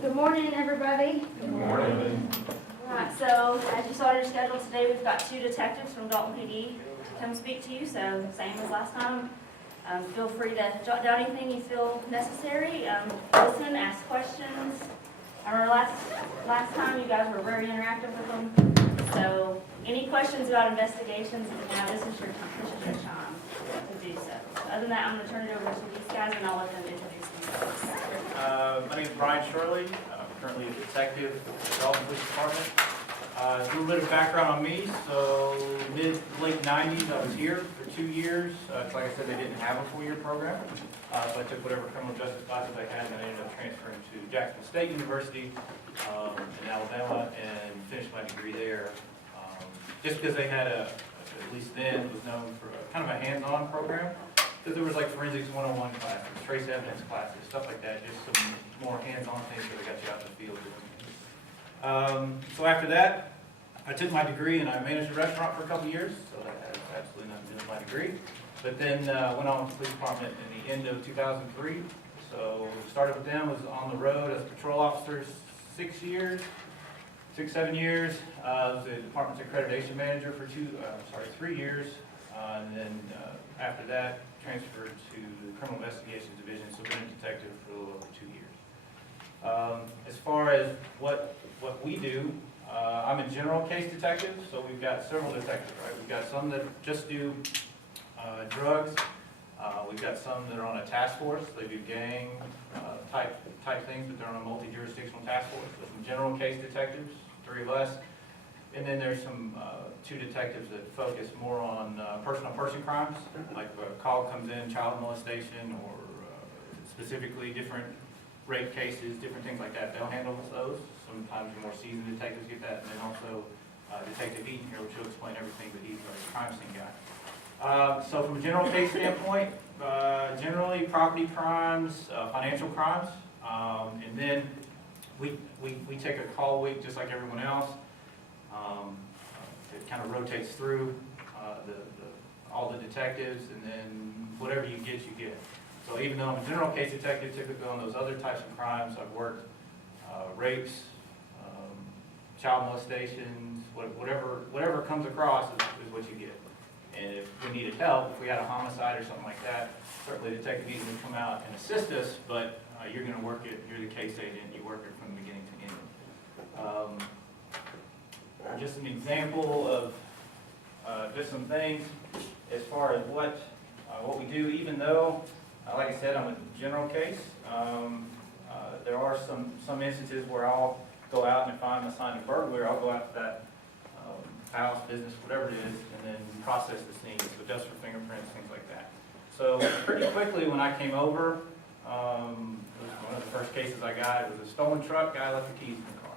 Good morning, everybody. Good morning. Alright, so as you saw in your schedule today, we've got 2 detectives from Dalton PD to come speak to you, so same as last time. Feel free to jot down anything you feel necessary. Listen, ask questions. I remember last time you guys were very interactive with them, so any questions about investigations, now this is your time to do so. Other than that, I'm going to turn it over to these guys and I'll let them introduce themselves. My name is Shirley. I'm currently a detective with the Dalton Police Department. A little bit of background on me. So late 90s, I was here for 2 years. Like I said, they didn't have a 4-year program. So I took whatever criminal justice classes I had, and I ended up transferring to Jacksonville State University in Alabama and finished my degree there. Just because they had at least then, it was known for kind of a hands-on program. Because there was like forensics 101 classes, trace evidence classes, stuff like that, just some more hands-on things that got you out in the field doing things. So after that, I took my degree and I managed a restaurant for a couple years, so that has absolutely nothing to do with my degree. But then went on to the police department in the end of 2003. So started with them, was on the road as patrol officer 6, 7 years. Was the department's accreditation manager for 3 years. And then after that, transferred to the Criminal Investigations Division, so been a detective for a little over 2 years. As far as what we do, I'm a general case detective, so we've got several detectives, right? We've got some that just do drugs. We've got some that are on a task force. They do gang type things, but they're on a multi-jurisdictional task force. So some general case detectives, 3 of us. And then there's some 2 detectives that focus more on person-on-person crimes, like a call comes in, child molestation, or specifically different rape cases, different things like that. They'll handle those. Sometimes the more seasoned detectives get that, and then also Detective Eaton here, which will explain everything, but he's a crime scene guy. So from a general case standpoint, generally property crimes, financial crimes, and then we take a call week just like everyone else. It kind of rotates through all the detectives, and then whatever you get, you get. So even though I'm a general case detective, typically on those other types of crimes, I've worked rapes, child molestations, whatever comes across is what you get. And if we needed help, if we had a homicide or something like that, certainly Detective Eaton would come out and assist us, but you're going to work it, you're the case agent, you work it from the beginning to end. Just an example of just some things as far as what we do, even though, like I said, I'm a general case. There are some instances where I'll go out, and if I'm assigned a burglary, I'll go out to that house, business, whatever it is, and then process the scene, so just for fingerprints, things like that. So pretty quickly when I came over, it was one of the first cases I got. It was a stolen truck. Guy left the keys in the car,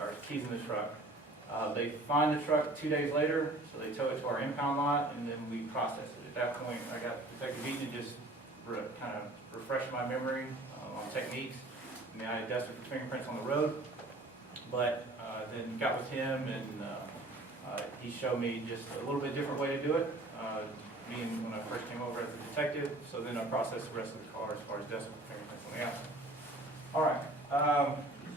or keys in the truck. They find the truck 2 days later, so they tow it to our impound lot, and then we process it. At that point, I got Detective Eaton to just kind of refresh my memory on techniques. I mean, I had dusted for fingerprints on the road, but then got with him, and he showed me just a little bit different way to do it, being when I first came over as a detective. So then I processed the rest of the car as far as dusting for fingerprints on the outside. All right,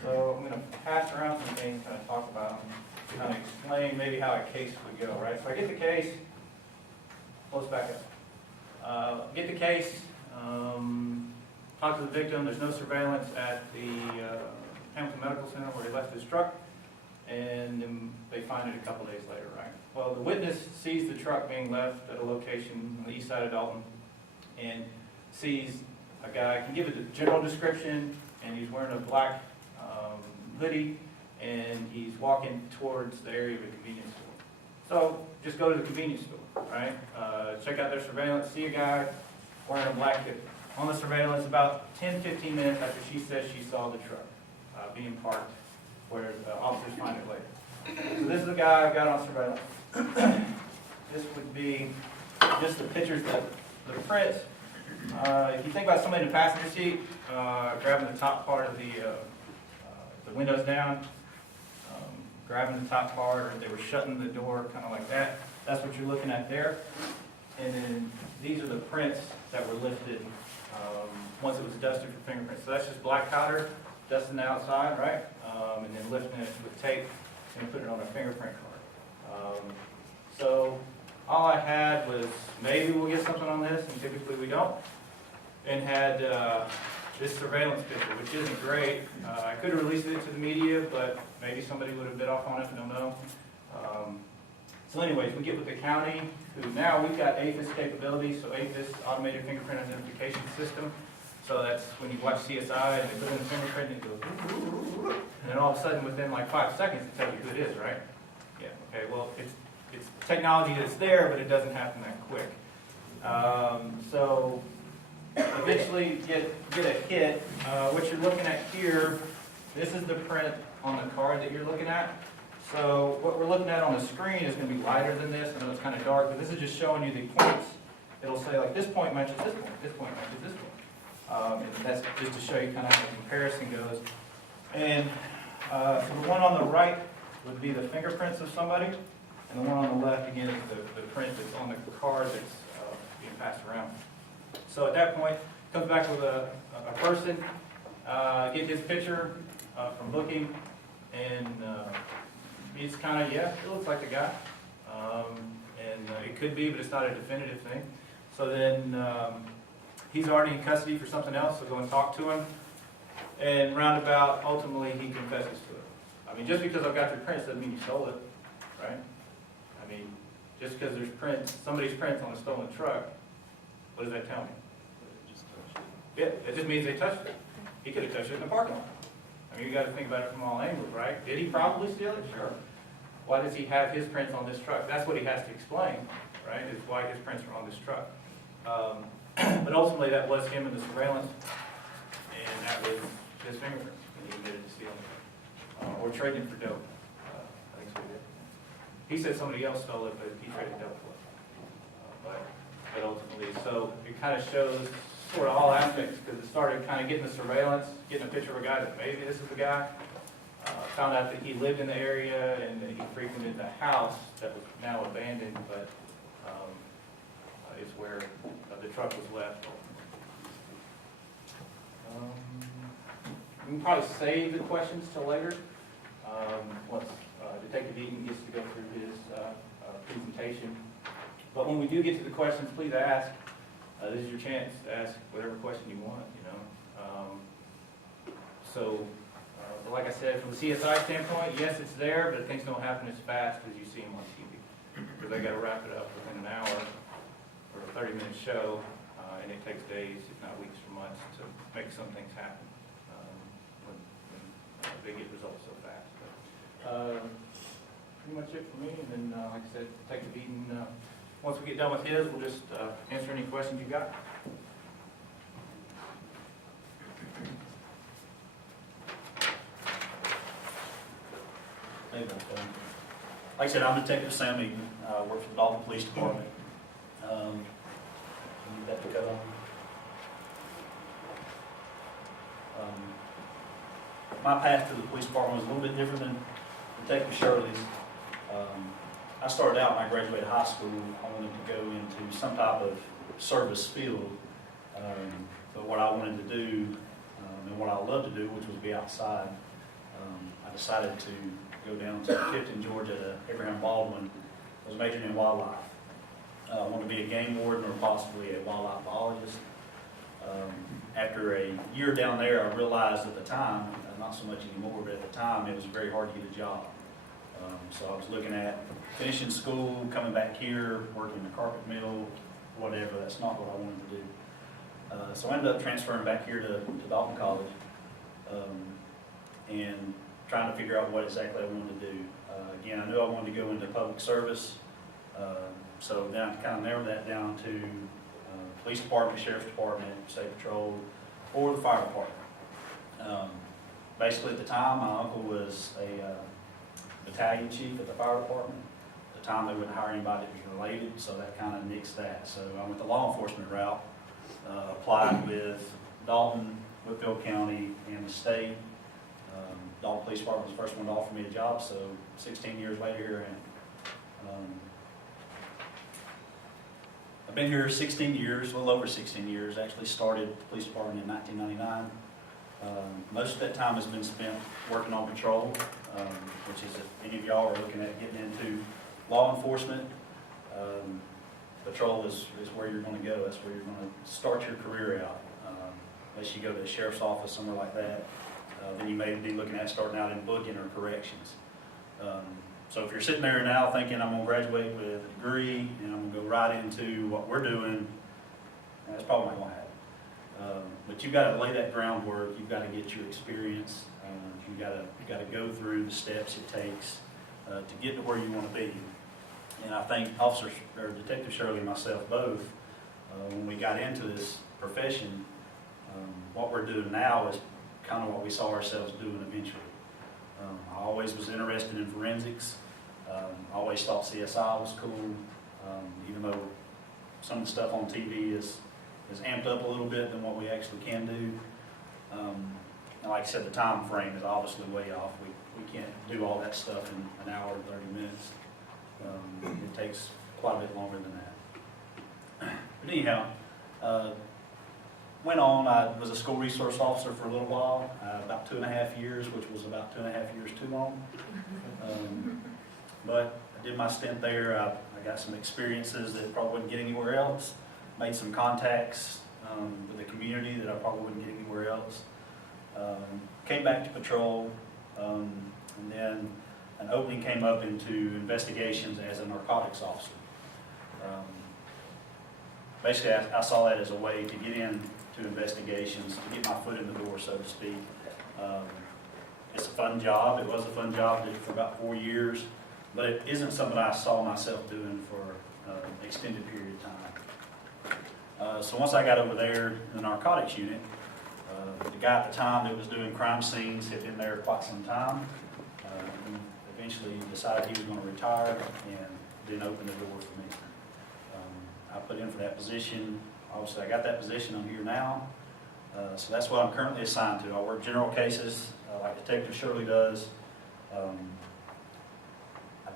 so I'm going to pass around some things, kind of talk about them, kind of explain maybe how a case would go, right? So I get the case, close back up. Get the case, talk to the victim. There's no surveillance at the Hamilton Medical Center where he left his truck, and then they find it a couple days later, right? Well, the witness sees the truck being left at a location on the east side of Dalton, and sees a guy, can give it a general description, and he's wearing a black hoodie, and he's walking towards the area of a convenience store. So just go to the convenience store, right? Check out their surveillance, see a guy wearing a black hoodie. On the surveillance, about 10-15 minutes after she says she saw the truck being parked, where the officers find it later. So this is the guy I've got on surveillance. This would be just the pictures, the prints. If you think about somebody in the passenger seat, grabbing the top part of the windows down, grabbing the top part, or they were shutting the door, kind of like that. That's what you're looking at there. And then these are the prints that were lifted once it was dusted for fingerprints. So that's just black powder dusting the outside, right? And then lifting it with tape and putting it on a fingerprint card. So all I had was maybe we'll get something on this, and typically we don't, and had this surveillance picture, which isn't great. I could have released it to the media, but maybe somebody would have bit off on it, I don't know. So anyways, we get with the county, who now we've got APHIS capabilities, so APHIS, Automated Fingerprint Identification System. So that's when you watch CSI and they put in the fingerprint and it goes, and then all of a sudden within like 5 seconds it tells you who it is, right? Yeah, okay, well, it's technology that's there, but it doesn't happen that quick. So eventually get a hit. What you're looking at here, this is the print on the card that you're looking at. So what we're looking at on the screen is going to be lighter than this. I know it's kind of dark, but this is just showing you the points. It'll say like this point matches this point, this point matches this point. And that's just to show you kind of how the comparison goes. And so the one on the right would be the fingerprints of somebody, and the one on the left, again, is the print that's on the card that's being passed around. So at that point, comes back with a person, get his picture from booking, and it's kind of, yeah, it looks like the guy. And it could be, but it's not a definitive thing. So then he's already in custody for something else, so go and talk to him. And roundabout, ultimately, he confesses to it. I mean, just because I've got your prints doesn't mean you stole it, right? I mean, just because there's prints, somebody's prints on a stolen truck, what does that tell me? Yeah, it just means they touched it. He could have touched it in the parking lot. I mean, you got to think about it from all angles, right? Did he probably steal it? Sure. Why does he have his prints on this truck? That's what he has to explain, right? Is why his prints are on this truck. But ultimately, that was him in the surveillance, and that was his fingerprints when he admitted to stealing it. Or trading it for dope. I think so he did. He said somebody else stole it, but he traded dope for it. But ultimately, so it kind of shows sort of all aspects, because it started kind of getting the surveillance, getting a picture of a guy that maybe this is the guy. Found out that he lived in the area and that he frequented the house that was now abandoned, but is where the truck was left. We can probably save the questions till later, once Detective Eaton gets to go through his presentation. But when we do get to the questions, please ask. This is your chance to ask whatever question you want, you know. But like I said, from the CSI standpoint, yes, it's there, but things don't happen as fast as you see them on TV. Because they got to wrap it up within an hour or a 30-minute show, and it takes days, if not weeks or months, to make some things happen when they get results so fast. But, pretty much it for me, and then, like I said, take the beating. Once we get done with his, we'll just answer any questions you got. Hey, like I said, I'm Detective Sam Eaton. I work for the Dalton Police Department. Need that to cut on. My path to the police department was a little bit different than Detective Shirley's. I started out when I graduated high school, I wanted to go into some type of service field. But what I wanted to do, and what I love to do, which was be outside, I decided to go down to Tipton, Georgia, to Abraham Baldwin. I was majoring in wildlife. I wanted to be a game warden or possibly a wildlife biologist. After a year down there, I realized at the time, not so much anymore, but at the time it was very hard to get a job. So I was looking at finishing school, coming back here, working in the carpet mill, whatever. That's not what I wanted to do. So I ended up transferring back here to Dalton College and trying to figure out what exactly I wanted to do. Again, I knew I wanted to go into public service. So then I kind of narrowed that down to police department, sheriff's department, state patrol, or the fire department. Basically, at the time, my uncle was a battalion chief at the fire department. At the time, they wouldn't hire anybody that was related, so that kind of nixed that. So I went the law enforcement route, applied with Dalton, Whitfield County, and the state. Dalton Police Department was the first one to offer me a job, so 16 years later, here I am. I've been here 16 years, a little over 16 years. Actually started the police department in 1999. Most of that time has been spent working on patrol, which is if any of y'all are looking at getting into law enforcement, patrol is where you're going to go. That's where you're going to start your career out. Unless you go to the sheriff's office, somewhere like that, then you may be looking at starting out in booking or corrections. So if you're sitting there now thinking I'm going to graduate with a degree and I'm going to go right into what we're doing, that's probably not going to happen. But you've got to lay that groundwork. You've got to get your experience. You've got to go through the steps it takes to get to where you want to be. And I think Detective Shirley and myself both, when we got into this profession, what we're doing now is kind of what we saw ourselves doing eventually. I always was interested in forensics. I always thought CSI was cool, even though some of the stuff on TV is amped up a little bit than what we actually can do. And like I said, the time frame is obviously way off. We can't do all that stuff in an hour and 30 minutes. It takes quite a bit longer than that. But anyhow, went on. I was a school resource officer for a little while, about 2.5 years, which was about 2.5 years too long. But I did my stint there. I got some experiences that I probably wouldn't get anywhere else. Made some contacts with the community that I probably wouldn't get anywhere else. Came back to patrol, and then an opening came up into investigations as a narcotics officer. Basically, I saw that as a way to get into investigations, to get my foot in the door, so to speak. It's a fun job. It was a fun job. Did it for about 4 years, but it isn't something I saw myself doing for an extended period of time. So once I got over there in the narcotics unit, the guy at the time that was doing crime scenes had been there quite some time. He eventually decided he was going to retire and then open the door for me. I put in for that position. Obviously, I got that position. I'm here now. So that's what I'm currently assigned to. I work general cases like Detective Shirley does. I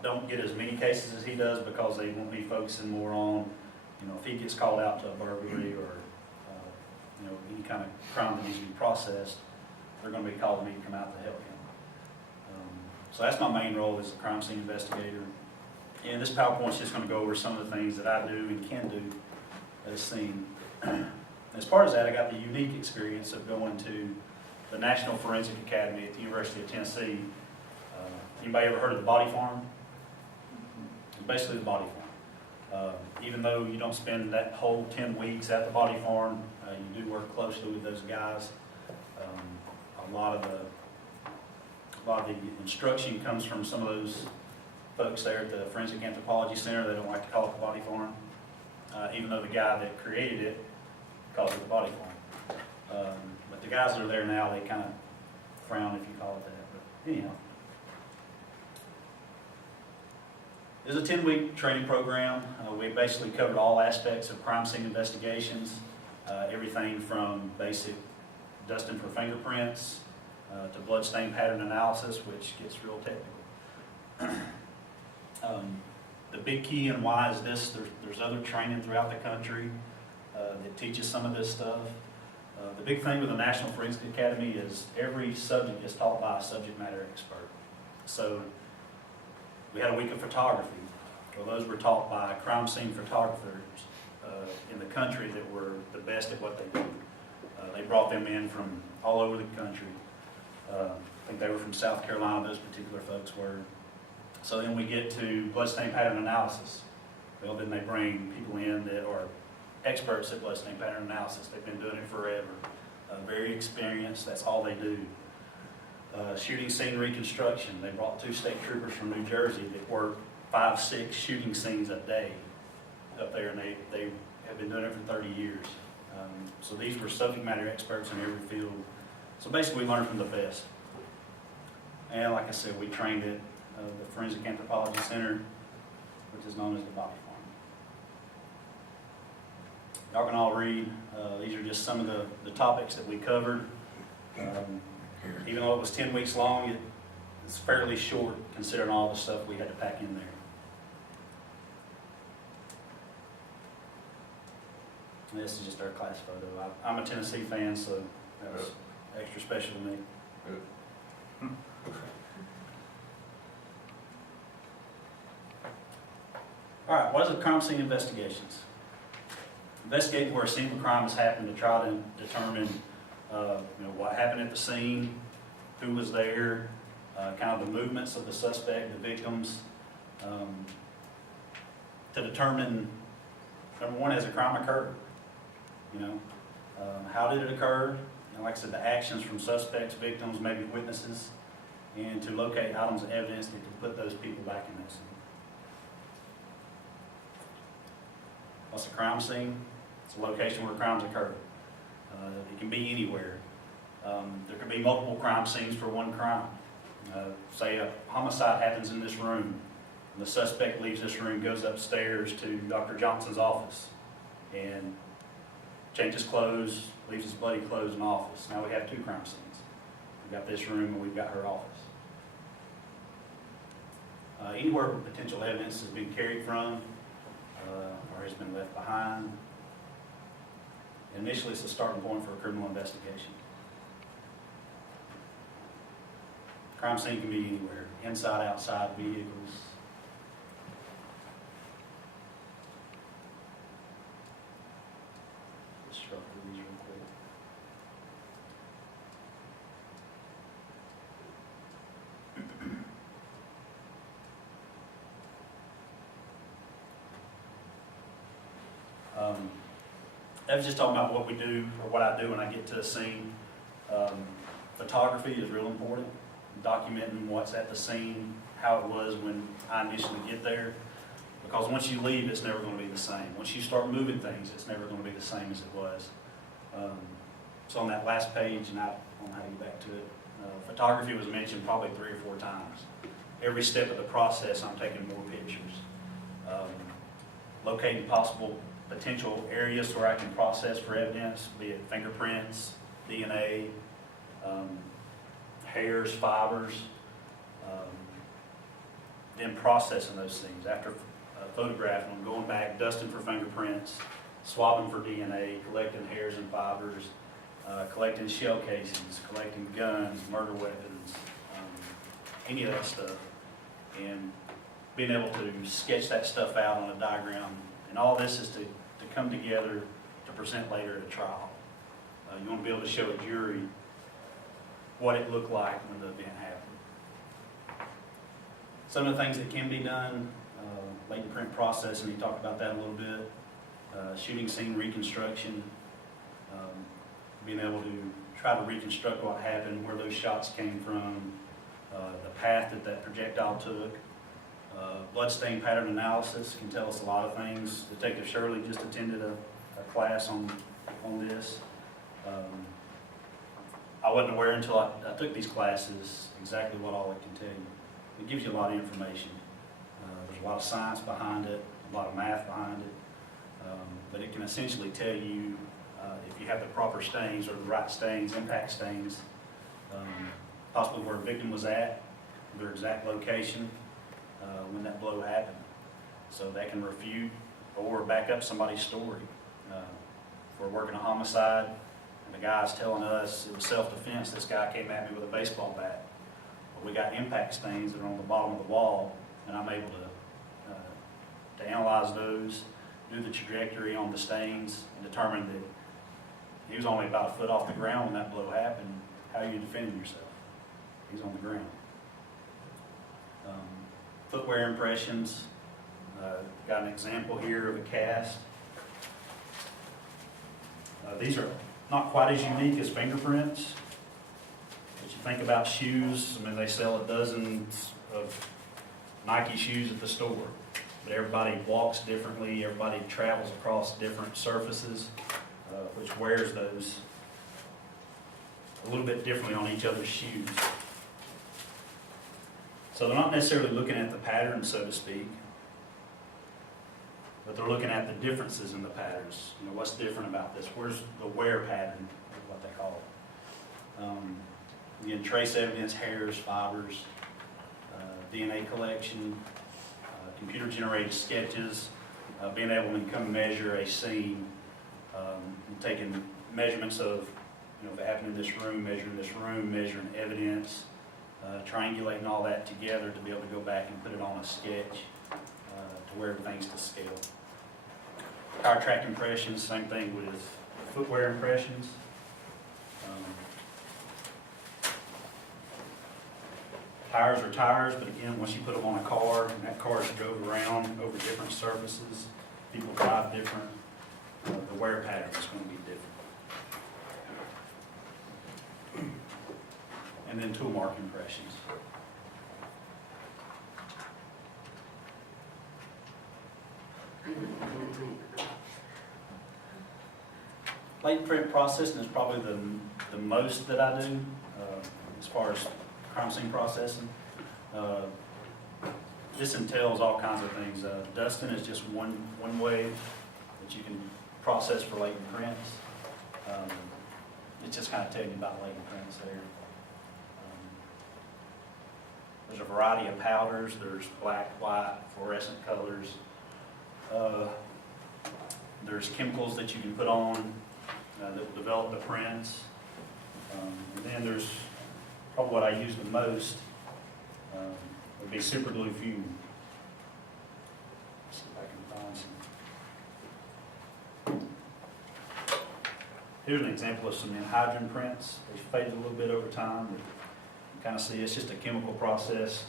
don't get as many cases as he does because they want me focusing more on, if he gets called out to a burglary or any kind of crime that needs to be processed, they're going to be calling me to come out to help him. So that's my main role as a crime scene investigator. And this PowerPoint's just going to go over some of the things that I do and can do at a scene. As part of that, I got the unique experience of going to the National Forensic Academy at the University of Tennessee. Anybody ever heard of the body farm? It's basically the body farm. Even though you don't spend that whole 10 weeks at the body farm, you do work closely with those guys. A lot of the instruction comes from some of those folks there at the Forensic Anthropology Center. They don't like to call it the body farm, even though the guy that created it calls it the body farm. But the guys that are there now, they kind of frown if you call it that. But anyhow, it's a 10-week training program. We basically covered all aspects of crime scene investigations, everything from basic dusting for fingerprints to bloodstain pattern analysis, which gets real technical. The big key and why is this: there's other training throughout the country that teaches some of this stuff. The big thing with the National Forensic Academy is every subject is taught by a subject matter expert. So we had a week of photography. Well, those were taught by crime scene photographers in the country that were the best at what they do. They brought them in from all over the country. I think they were from South Carolina, those particular folks were. So then we get to bloodstain pattern analysis. Well, then they bring people in that are experts at bloodstain pattern analysis. They've been doing it forever. Very experienced, that's all they do. Shooting scene reconstruction. They brought 2 state troopers from New Jersey that work 5-6 shooting scenes a day up there, and they have been doing it for 30 years. So these were subject matter experts in every field. So basically we learned from the best. And like I said, we trained at the Forensic Anthropology Center, which is known as the body farm. Y'all can all read. These are just some of the topics that we covered. Even though it was 10 weeks long, it's fairly short considering all the stuff we had to pack in there. And this is just our class photo. I'm a Tennessee fan, so that was extra special to me. All right, what is a crime scene investigations? Investigating where a single crime has happened to try to determine what happened at the scene, who was there, kind of the movements of the suspect, the victims, to determine, number one, has a crime occurred? How did it occur? And like I said, the actions from suspects, victims, maybe witnesses, and to locate items of evidence that can put those people back in that scene. What's a crime scene? It's a location where crimes occur. It can be anywhere. There can be multiple crime scenes for one crime. Say a homicide happens in this room, and the suspect leaves this room, goes upstairs to Dr. Johnson's office, and changes clothes, leaves his bloody clothes in the office. Now we have two crime scenes. We've got this room and we've got her office. Anywhere where potential evidence has been carried from or has been left behind. Initially, it's a starting point for a criminal investigation. Crime scene can be anywhere, inside, outside vehicles. Let's scroll through these real quick. I was just talking about what we do, or what I do when I get to a scene. Photography is real important. Documenting what's at the scene, how it was when I initially get there. Because once you leave, it's never going to be the same. Once you start moving things, it's never going to be the same as it was. So on that last page, and I don't know how to get back to it, photography was mentioned probably 3 or 4 times. Every step of the process, I'm taking more pictures. Locating possible potential areas where I can process for evidence, be it fingerprints, DNA, hairs, fibers, then processing those things. After photographing them, going back, dusting for fingerprints, swabbing for DNA, collecting hairs and fibers, collecting shell casings, collecting guns, murder weapons, any of that stuff, and being able to sketch that stuff out on a diagram. And all this is to come together to present later at a trial. You want to be able to show a jury what it looked like when the event happened. Some of the things that can be done, latent print processing, he talked about that a little bit, shooting scene reconstruction, being able to try to reconstruct what happened, where those shots came from, the path that that projectile took. Bloodstain pattern analysis can tell us a lot of things. Detective Shirley just attended a class on this. I wasn't aware until I took these classes exactly what all it can tell you. It gives you a lot of information. There's a lot of science behind it, a lot of math behind it, but it can essentially tell you if you have the proper stains or the right stains, impact stains, possibly where a victim was at, their exact location, when that blow happened. So that can refute or back up somebody's story. If we're working a homicide and the guy's telling us it was self-defense, this guy came at me with a baseball bat. But we got impact stains that are on the bottom of the wall, and I'm able to analyze those, do the trajectory on the stains, and determine that he was only about a foot off the ground when that blow happened. How are you defending yourself? He's on the ground. Footwear impressions. Got an example here of a cast. These are not quite as unique as fingerprints. But you think about shoes, I mean, they sell dozens of Nike shoes at the store. But everybody walks differently, everybody travels across different surfaces, which wears those a little bit differently on each other's shoes. So they're not necessarily looking at the pattern, so to speak, but they're looking at the differences in the patterns. You know, what's different about this? Where's the wear pattern, is what they call it. Again, trace evidence, hairs, fibers, DNA collection, computer-generated sketches, being able to come measure a scene, taking measurements of you know, if it happened in this room, measuring evidence, triangulating all that together to be able to go back and put it on a sketch to where everything's to scale. Tire track impressions, same thing with footwear impressions. Tires are tires, but again, once you put them on a car, and that car's drove around over different surfaces, people drive different, the wear pattern is going to be different. And then tool mark impressions. Latent print processing is probably the most that I do as far as crime scene processing. This entails all kinds of things. Dusting is just one way that you can process for latent prints. It's just kind of telling you about latent prints there. There's a variety of powders. There's black, white, fluorescent colors. There's chemicals that you can put on that will develop the prints. And then there's probably what I use the most would be super glue fume. Let's see if I can find some. Here's an example of some anhydrous prints. They've faded a little bit over time. But you kind of see it's just a chemical process.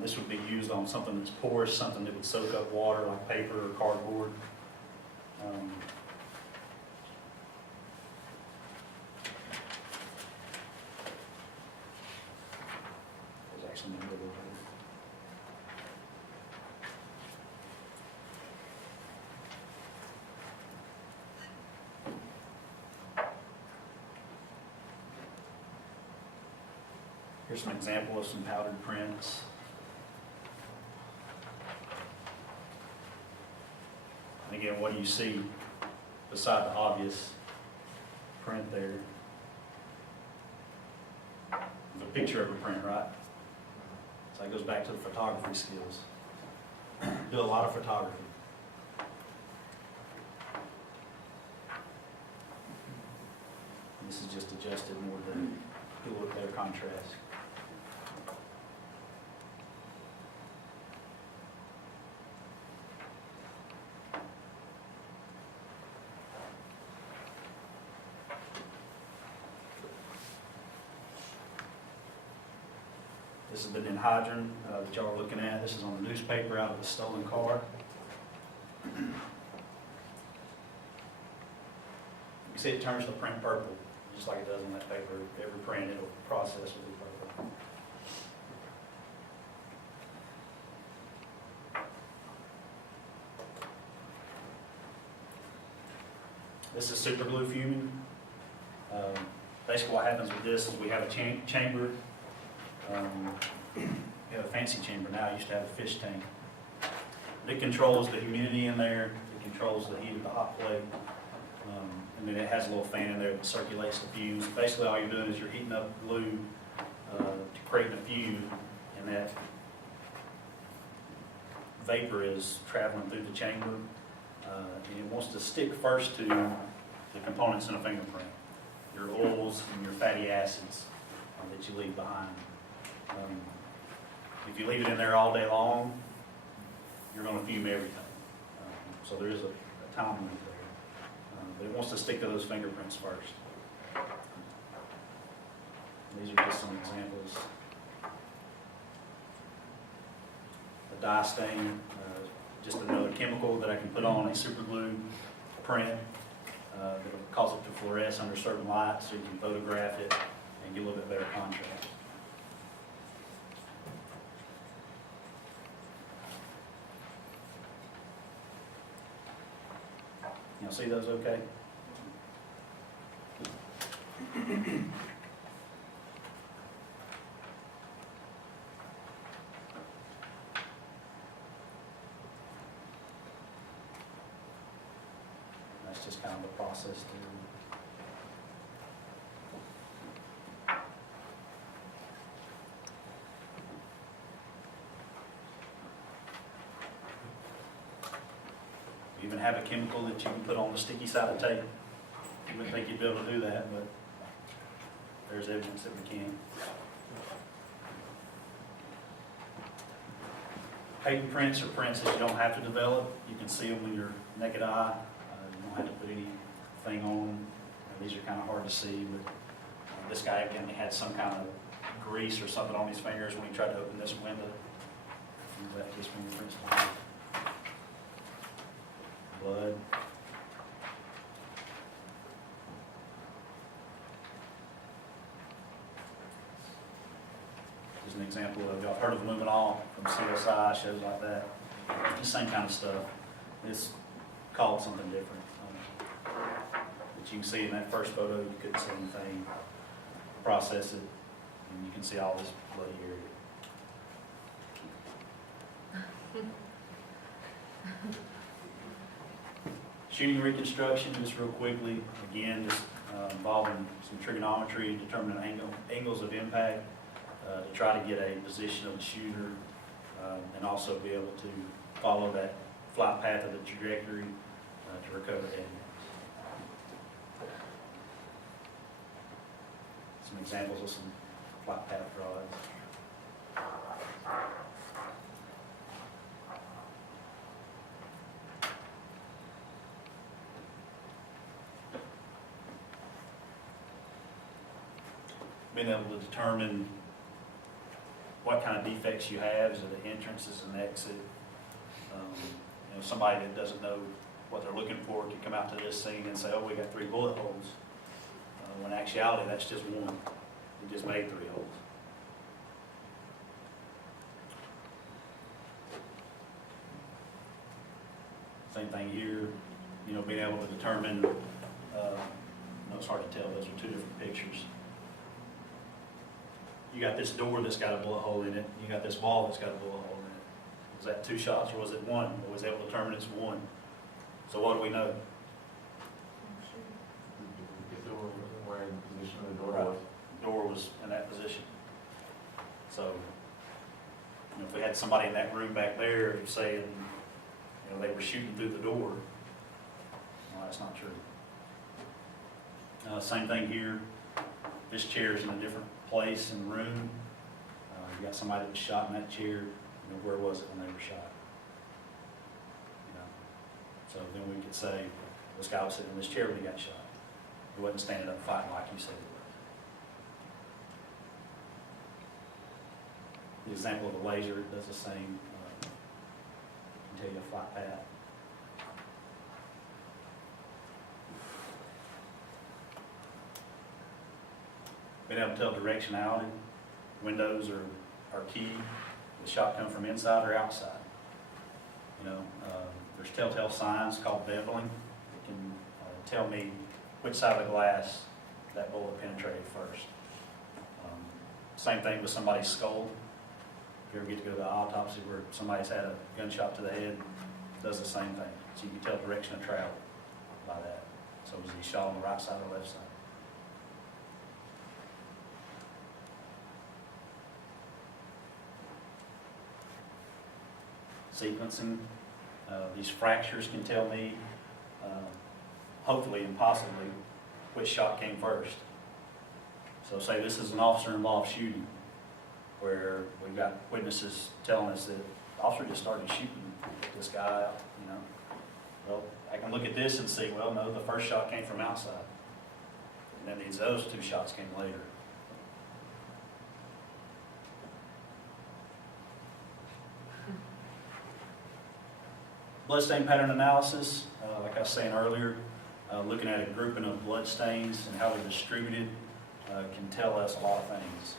This would be used on something that's porous, something that would soak up water like paper or cardboard. There's actually no middle here. Here's an example of some powdered prints. And again, what do you see beside the obvious print there? There's a picture of a print, right? So that goes back to the photography skills. Do a lot of photography. And this is just adjusted more to do a little better contrast. This is the anhydrous that y'all are looking at. This is on the newspaper out of a stolen car. You can see it turns the print purple, just like it does on that paper. Every print it'll process will be purple. This is super glue fuming. Basically what happens with this is we have a chamber. We have a fancy chamber now. I used to have a fish tank. It controls the humidity in there. It controls the heat of the hot plate. And then it has a little fan in there that circulates the fumes. Basically all you're doing is you're heating up glue to create a fume, and that vapor is traveling through the chamber. And it wants to stick first to the components in a fingerprint, your oils and your fatty acids that you leave behind. If you leave it in there all day long, you're going to fume everything. So there is a time limit there. But it wants to stick to those fingerprints first. These are just some examples. The dye stain, just another chemical that I can put on a super glue print that will cause it to fluoresce under certain lights so you can photograph it and get a little bit better contrast. Y'all see those okay? That's just kind of the process there. You even have a chemical that you can put on the sticky side of tape. You wouldn't think you'd be able to do that, but there's evidence that we can. Paper prints are prints that you don't have to develop. You can see them with your naked eye. You don't have to put anything on them. These are kind of hard to see, but this guy again had some kind of grease or something on his fingers when he tried to open this window. He left his fingerprints behind. Blood. Here's an example of, y'all heard of luminol from CSI, shows like that. The same kind of stuff. It's called something different. But you can see in that first photo, you couldn't see anything. Process it, and you can see all this bloody area. Shooting reconstruction, just real quickly, again, just involving some trigonometry, determining angles of impact to try to get a position of the shooter and also be able to follow that flight path of the trajectory to recover evidence. Some examples of some flight path drawings. Being able to determine what kind of defects you have, is it an entrance, is it an exit? Somebody that doesn't know what they're looking for can come out to this scene and say, oh, we got 3 bullet holes. When in actuality, that's just one. We just made 3 holes. Same thing here, being able to determine, it's hard to tell, those are 2 different pictures. You got this door that's got a bullet hole in it, you got this wall that's got a bullet hole in it. Was that 2 shots or was it 1? I was able to determine it's 1. So what do we know? Where the position of the door Right. was. Door was in that position. So, if we had somebody in that room back there saying, they were shooting through the door, well, that's not true. Same thing here. This chair is in a different place in the room. You got somebody that was shot in that chair. Where was it when they were shot? So then we could say, this guy was sitting in this chair when he got shot. He wasn't standing up fighting like you said he was. The example of a laser, it does the same. Can tell you a flight path. Being able to tell directionality. Windows are key. The shot come from inside or outside. There's telltale signs called beveling. It can tell me which side of the glass that bullet penetrated first. Same thing with somebody's skull. If you ever get to go to the autopsy where somebody's had a gunshot to the head, it does the same thing. So you can tell direction of travel by that. So was he shot on the right side or left side? Sequencing. These fractures can tell me, hopefully and possibly, which shot came first. So say this is an officer-involved shooting where we've got witnesses telling us that the officer just started shooting this guy out, Well, I can look at this and see, well, no, the first shot came from outside. And then those 2 shots came later. Bloodstain pattern analysis, like I was saying earlier, looking at a grouping of blood stains and how they're distributed can tell us a lot of things.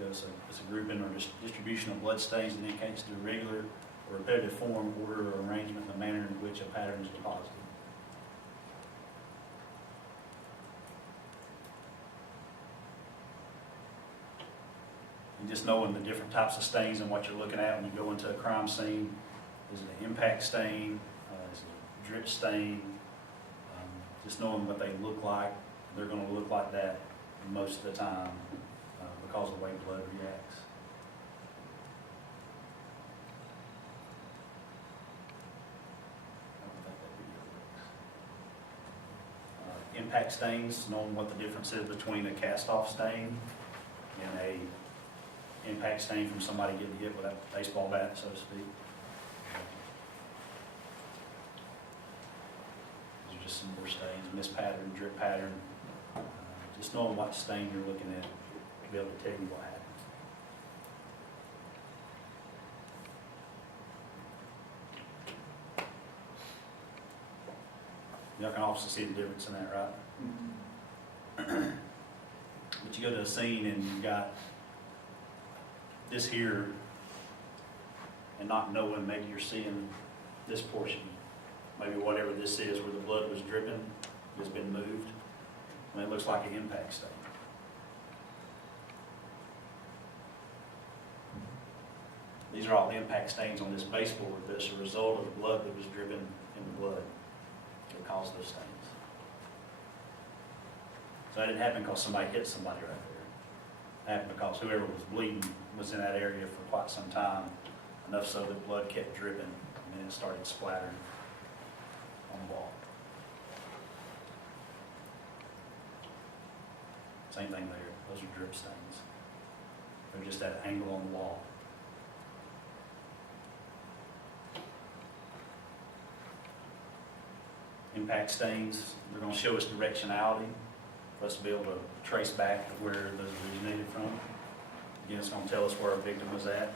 It's a grouping or distribution of blood stains that indicates the irregular or repetitive form, order, or arrangement, the manner in which a pattern is deposited. And just knowing the different types of stains and what you're looking at when you go into a crime scene. Is it an impact stain? Is it a drip stain? Just knowing what they look like. They're going to look like that most of the time because of the way blood reacts. impact stains, knowing what the difference is between a cast-off stain and a impact stain from somebody getting hit with a baseball bat, so to speak. These are just some more stains, mist pattern, drip pattern. Just knowing what stain you're looking at, to be able to tell you what happened. Y'all can also see the difference in that, right? But you go to a scene and you got this here, and not knowing, maybe you're seeing this portion, maybe whatever this is where the blood was dripping has been moved. I mean, it looks like an impact stain. These are all the impact stains on this baseboard that's a result of the blood that was driven in the blood that caused those stains. So that didn't happen because somebody hit somebody right there. It happened because whoever was bleeding was in that area for quite some time, enough so that blood kept dripping, and then it started splattering on the wall. Same thing there. Those are drip stains. They're just at an angle on the wall. Impact stains, they're going to show us directionality for us to be able to trace back to where those originated from. Again, it's going to tell us where our victim was at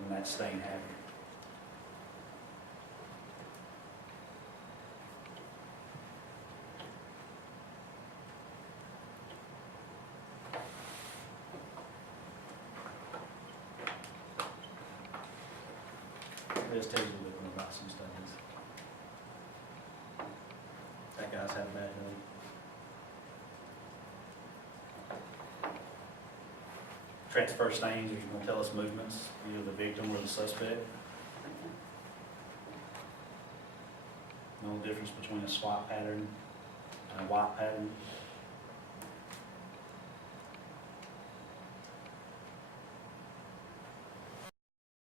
when that stain happened. It just tells you a little bit about some stains. That guy's had a bad day. Transfer stains are going to tell us movements, either the victim or the suspect. No difference between a swap pattern and a white pattern.